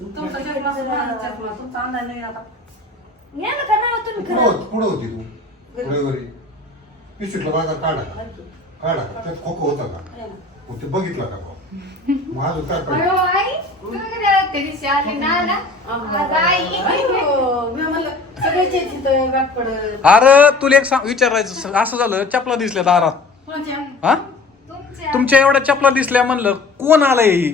तुमचा चष्मा माझा चष्मा तुमचा अंदाज नाही आता या ना का नाव तुम्ही कुठं खरं? होती कुठं होती तू? रविवारी. पिशवीतला बाजार काढा का? काढा का? त्यात खोकं होतं का? आहे ना. मग ते बघितलं का भाऊ? मग अजून काय पाहिजे? अयो आई तुम्ही कधी आलात त्या दिवशी? आली ना ना आज आई. अयो, मी म्हणलं सगळ्याचे तिथं गाठ पडत अरे तुला एक सांग विचारायचं असं झालं चपला दिसल्या दारात. कोणाच्या? हा? तुमच्या. तुमच्या एवढ्या चपला दिसल्या म्हणलं कोण आलंय ही?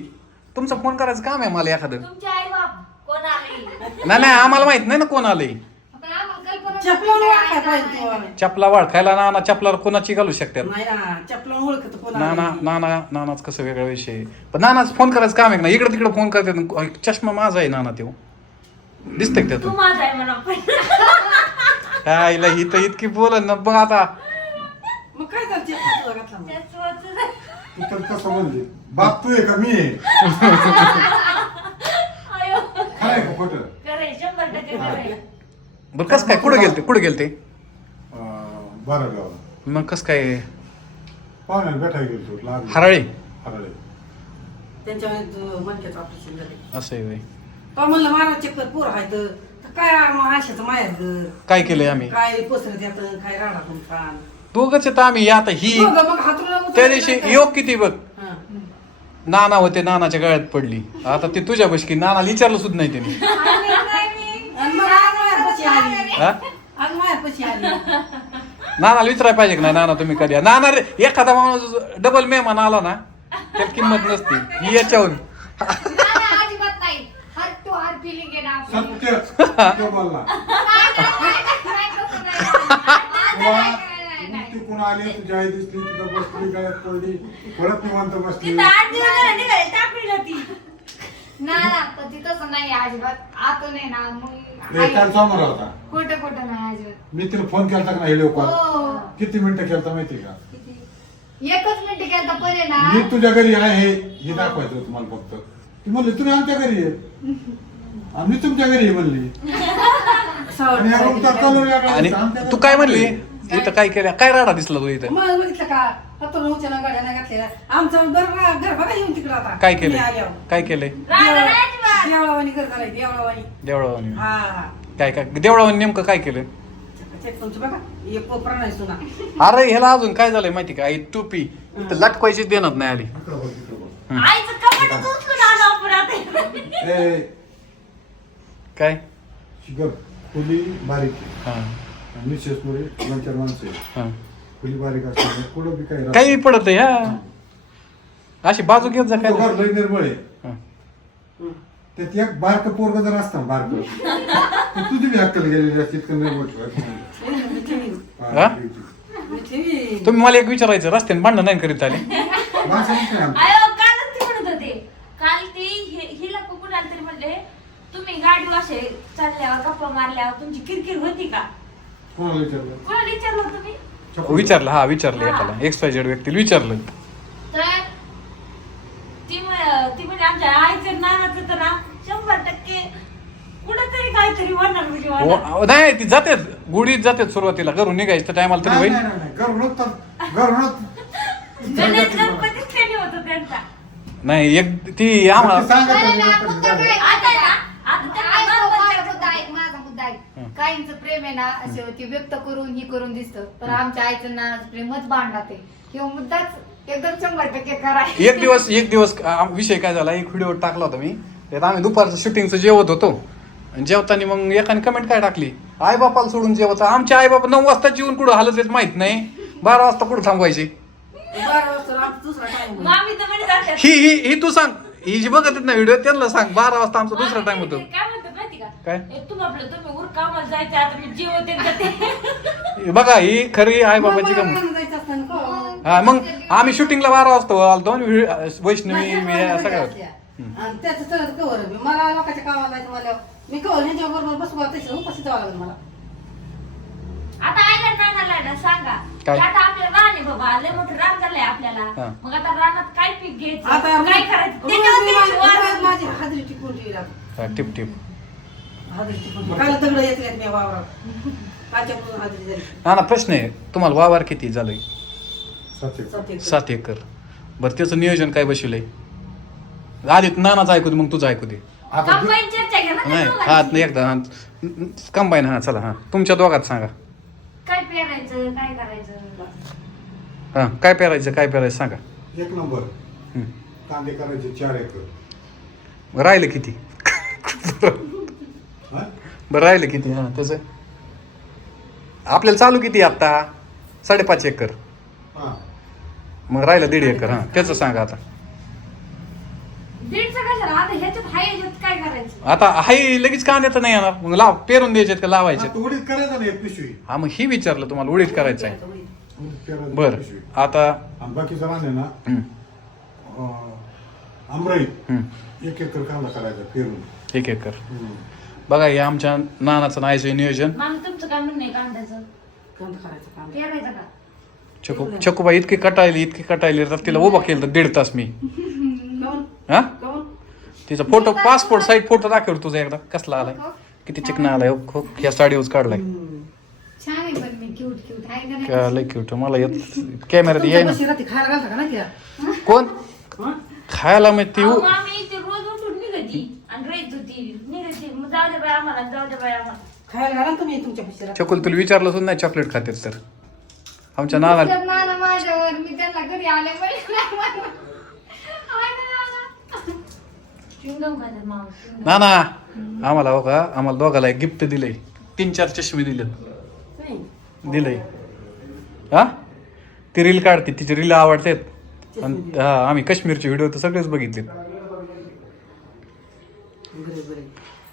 तुमचा फोन करायचं काम आहे मला एखादं? तुमचे आई बाप कोण आले? नाही नाही आम्हाला माहीत नाही ना कोण आलंय पण आम्हाला कल्पना चपलावून ओळखाय पाहिजे तुम्हाला. चपला वाळखायला नाना चपला कोणाची घालू शकतात? नाही ना ओळखत कोणा नाना नाना नानाच कसं वेगळा विषय आहे. पण नानाच फोन करायचं काम आहे ना इकडे तिकडे फोन करतात चष्मा माझा आहे नाना तो दिसतंय का तू त्यातून? माझा आहे म्हणा. पण काय हिला ही तर इतकी बोल ना बघ आता. मग काय झालं? चष्मा तुला घातला मग? त्याच वाचलं. तू तर कसं म्हणली बाप तू आहे का मी? आहे अयो. खरं आहे का खोटं? खरंय शंभर टक्के खरंय बरं कसं काय? कुठं गेलते? कुठं गेलते? अं, बरं गाव मग कसं काय? पाहुण्याला भेटायला गेलो तू लागली हराळी? हरळे. त्यांच्या मनक्याचं ऑपरेशन झाले असं आहे. तो म्हणलं मारा चक्कर पोर आहेत. तर काय आशाचं माहेर घर काय केलंय आम्ही? काय पसरत येतं? काय राडा तुमचा दोघच येत आम्ही. आता ही दोघं मग हातरून उचलून त्या दिवशी? योग किती बघ? हा. नाना होते नानाच्या गळ्यात पडली. आता ते तुझ्या बसकी नानाला विचारलं सुद्धा नाही त्यांनी आणि मग आली. हा? आली. नानाला विचारायला पाहिजे का नाही नाना तुम्ही कधी या? नाना रे एखादा माणूस डबल मेहमान आला ना त्याला किंमत नसते. ही याच्याहून नाही, नाही, अजिबात नाही. हार्ट टू हार्ट फिलिंग आहे ना. आपली. सत्य. सत्य बोलला. नाही, नाही, नाही, नाही. तिकडून आली तुझी आई दिसली तिथं बसली गळ्यात पडली परत निवांत बसली. तिथं आठ दिवस झाले निघाले, टाकली होती. ना ना पण ती तसं नाही अजिबात आतून आहे ना मग काल समोर होता. खोटं खोटं नाही अजिबात. मी तिला फोन केला का नाही हो किती मिनिटं केलता माहिती का? एकच मिनिट केलं पण आहे ना. मी तुझ्या घरी आहे हे दाखवायचं होतं मला फक्त. ती म्हणली तुम्ही आमच्या घरी आहे. आणि मी तुमच्या घरी आहे म्हणली. आणि या रूमचा कलर वेगळा आणि होता. आमच्या तू घरी काय म्हणली? इथं काय केलं? काय राडा दिसला तू इथं? मग बघितलं का? हातरून उचलून गाड्या नाही घातलेल्या आमचं घर घर बघा येऊन तिकडं आता. काय केलंय? आल्यावर. काय केलंय. देवळावानी घर झालंय देवळावानी. देवळावानी. हा हा. काय काय? देवळावानी नेमकं काय केलं? चेक तुमचं बघा एक कोपरा नाही सुना. अरे ह्याला अजून काय झालंय माहिती का? आई टोपी. इथं लटकवायची देणार नाही आली. आईचं कपाटच उचलून आपण आता. काय? बारीक. हा. मिसेस पुढे दोन चार माणसं. हा बारीक असते पुढं बी काही काही पडत आहे हा अशी बाजू घेत जा काय घर लई निर्मळ आहे हा. त्यात एक बारक पोरग जर असतं बारक तुझी बी अक्कल गेलेली असते इतकं निर्मळ ठेवायचं. हा? तुम्ही मला एक विचारायचं रस्त्याने भांडण नाही करीत आले माणसं नाही काय आमची. अयो कालच ती म्हणत होते काल ती हि- हिला कुणाला तरी म्हणले तुम्ही गाडीवर असे चालल्यावर गप्पा मारल्यावर तुमची किरकिर होती का कोणाला विचारलं? कोणाला विचारलं होतं तुम्ही छकुली. विचारलं हा विचारलं एकाला. एक्स वाय झेड व्यक्तीला विचारलं. तर ती म्हण- ती म्हणजे आमच्या आईचं नानाचं तर ना शंभर टक्के कुठंतरी काहीतरी होणार म्हणजे होणार. नाही ती जाते गुढीत जाते सुरुवातीला. घरून निघायचं त्या टायमाला तरी नाही, होईल. नाही, नाही, घरूनच तर- घरूनच गणेश गणपतीच खेळणी होतं त्यांचा. नाही एक ती आम्हाला आता त्यांना ऐक, माझा गणपतीचं- मुद्दा ऐक, माझा मुद्दा ऐक. हं. काहींचं प्रेम आहे ना असे होते व्यक्त करून ही करून दिसतं. पण आमच्या आईचं ना प्रेमच भांडणात आहे. किंवा मुद्दाच एकदम शंभर टक्के कराय एक दिवस एक दिवस आ- विषय काय झाला? एक व्हिडिओ टाकला होता मी. त्यात आम्ही दुपारचं शूटिंगचं जेवत होतो. आणि जेवताना मग एकाने कमेंट काय टाकली? आई बापाला सोडून जेवत. आमचे आई बाबा नऊ वाजता जेवून कुठं हालत येत माहीत नाही. बारा वाजता कुठं थांबवायचे? बारा वाजता आमचा दुसरा टाइम मामी तर जातात. ही ही ही तू सांग. ही जी बघत आहेत ना व्हिडिओ त्यांना सांग. बारा वाजता आमचा दुसरा टाइम होतो. काय काय? ए, तू आपलं तुम्ही जायचं आता मी जेवते आणि जाते. बघा ही खरी आई बाबाची गमत. जायचं असतं ना, हो. हा मग आम्ही शूटिंगला बारा वाजता आलतो आणि व्हि- वैष्णवी मी या सगळ्या आणि त्याचं सगळं कवर मला लोकांच्या कामाला जायचं मला मी कवर ह्याच्या बरोबर बसू तशी उपाशी जावं लागेल मला. आता आयला नानाला ना सांगा. काय? की आता आपलं रान आहे बाबा लय मोठं रान झालंय आपल्याला. हा. मग आता रानात काय पीक घ्यायचं? आता काय करायचं? रोज त्याच्यावर मी त्यांची माझी- वाद. माझी हाजरी टिकून ठेवी लागते. हा, टिप टिप. दगड वावरात हाजरी झाली. ना ना प्रश्न आहे. तुम्हाला वावर किती झालंय? सात एक. सात एकर. सात एकर. बरं त्याचं नियोजन काय बसवलंय आधी नानाचं ऐकू दे मग तुझं ऐकू दे. आता कंबाईन चर्चा घ्या ना त्या नाही दोघांची. हात नाही एकदा हात. कंबाईन हा चला हा. तुमच्या दोघात सांगा. काय पेरायचं काय करायचं? हा काय पेरायचं काय पेरायचं सांगा. एक नंबर. हं. कांदे करायचे चार एकर. राहिलं किती? हा? बरं राहिलं किती? हा त्याचं. आपल्याला चालू किती आता साडेपाच एकर. हा. मग राहिलं दीड एकर हा. त्याचं सांगा आता. दीडचं कशाला? आता ह्याच्यात हाय ह्याच्यात काय करायचं? आता हाय लगेच कांद्याचं नाही येणार. मग लाव पेरून द्यायचे का लावायचे आता उडीद करायचं ना एक पिशवी. हा मग ही विचारलं तुम्हाला उडीद करायचं आहे. पेरायचं बर पिशवी. आता आणि बाकीचं राहणे ना हं, अं, आमराई. हं, एक एकर कांदा करायचा पेरून. एक एकर. बघा हे आमच्या नानाचं नायचं नियोजन. मला तुमचं काय म्हणणं आहे कांद्याचं? कांदा करायचं काम पेरायचं का? चकू चकूबाई इतकी कटायली इतकी कटायली तर तिला उभा केलं तर दीड तास मी? हा? तिचा फोटो पासपोर्ट साईज फोटो दाखव तुझा एकदा. कसला आलाय? किती चिकना आलाय हो, हो या साडीवर काढलाय. छान आहे पण मी क्यूट क्यूट आहे का नाही? लय क्यूट मला येत कॅमेऱ्यात तुमच्या येई ना बशी रात्री खायला घालता का ना तिला कोण? हं? खायला मग ती अहो, इथे रोज उठून निघती आणि राहत होती. निघती मग जाऊ दे बाय आम्हाला जाऊ दे बाय आम्हाला. खायला घाला ना तुम्ही तुमच्या बशी रात्री. चकुल तुला विचारलं सुद्धा नाही चॉकलेट खातेस तर. आमच्या नाना तर नाना माझ्यावर मी त्यांना घरी आले चिंगम खातात मामा chewing gum. नाना. आम्हाला हो का आम्हाला दोघाला एक गिफ्ट दिलंय. तीन चार चष्मे दिलेत. नाही. दिलंय. हा? ती रील काढते तिची रील आवडतात. आणि हा आम्ही काश्मीरचे व्हिडिओ तर सगळेच बघितले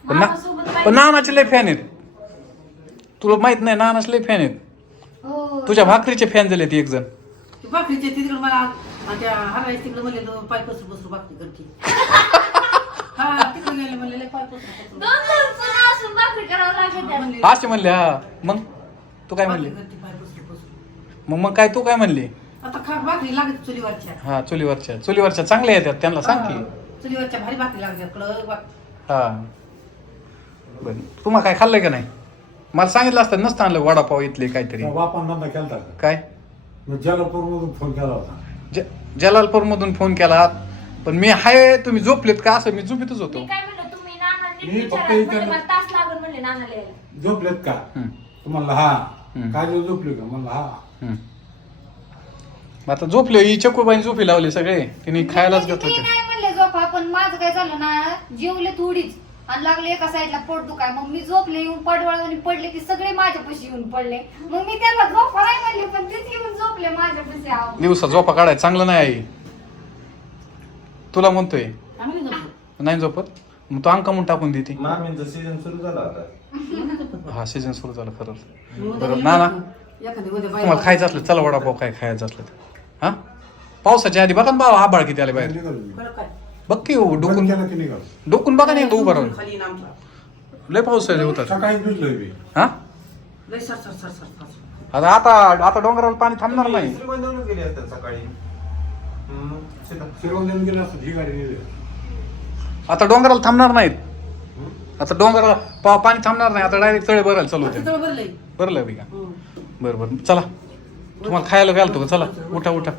पण ना पण नानाचे लय फॅन आहेत. तुला माहीत नाही नानाचे लय फॅन आहेत. हो. तुझ्या भाकरीचे फॅन झाले ती एक जण. ती भाकरीचे तिकडे मला आणि त्या हरायच तिकडे म्हणले तो पाय पसरू पसरू भाकरी करते. हा तिकडे गेले म्हणले लय पाय पसरू पसरू. दोन दोन पुन्हा असून भाकरी करावं लागत त्यात. म्हणले, असे म्हणले हा. मग? तू काय म्हणले? भाकरी करते पाय पसरू पसरू. मग मग काय तू काय म्हणली? आता खा भाकरी लागत चुलीवरच्या. हा चुलीवरच्या. चुलीवरच्या चांगल्या येतात त्यांना सांग की. चुलीवरच्या भारी भाकरी कडक भाकरी. हा. बरं. तुम्हाला काय खाल्लंय का नाही? मला सांगितलं असतं नसतं आणलं वडापाव इथले काहीतरी. त्या बापान धंदा केलता का? काय? मग जलापूर मधून फोन केला होता. ज जलालपूर मधून फोन केला. पण मी हाय तुम्ही झोपलेत का? असं मी झोपेतच होतो. मी काय म्हणलं तुम्ही नाना नीट मी विचारा. फक्त म्हणले विचारलं. मला तास लागल म्हणले नानाला यायला. झोपलेत का? हम्म, तुम्हाला हा. हम्म. काय झोपले का? म्हणलं हा. हम्म. मग आता झोपले ही चकूबाई झोपी लावली सगळे. तिने खायलाच घेत ते. होते नाही म्हणले झोपा पण माझं काय झालं ना जेवले थोडीच आणि लागले एका साईडला पोट दुखाय. मग मी झोपले येऊन पडवळवणी पडले की सगळे माझ्यापाशी येऊन पडले. मग मी त्यांना झोपा नाही म्हणले पण तेच येऊन झोपले माझ्यापाशी आहो. दिवसा झोपा काढायचं चांगलं नाही आई. तुला म्हणतोय? आम्ही नाही झोपलो. नाही झोपत? मग तू अंक म्हणून टाकून देते. मामींचा सीझन सुरू झाला आता. हा सीझन सुरू झालं खरं मग उद्या बरं गेली ना ना ना. एखादी उद्या बाई- तुम्हाला खायचं असलं चला वडापाव काय खायचं असलं तर. हा? पावसाच्या आधी बघा ना बाबा आबाळ किती आले बाहेर. काय? बघ की हो, डोकून केलं की निघालो. डोकून बघा नाही उभं राहून. खाली येईन आमचा. लय पाऊस आहे होतात सकाळी भिजलोय मी. हा? लय sir sir sir sir sir. आता आता आता डोंगरावर पाणी थांबणार नाही. श्रीगोंद्यावरून गेले असतात सकाळी. हम्म, सीधा. श्रीगोंद्याला गेलं असतं ही गाडी नेली आता डोंगराला थांबणार नाहीत. आता डोंगराला पा- पाणी थांबणार नाही. आता डायरेक्ट तळे भरायला चालू होते. तिथं बरं लय का हं. बरं बरं. चला. तुम्हाला खायला घालतो का? चला. उठा उठा.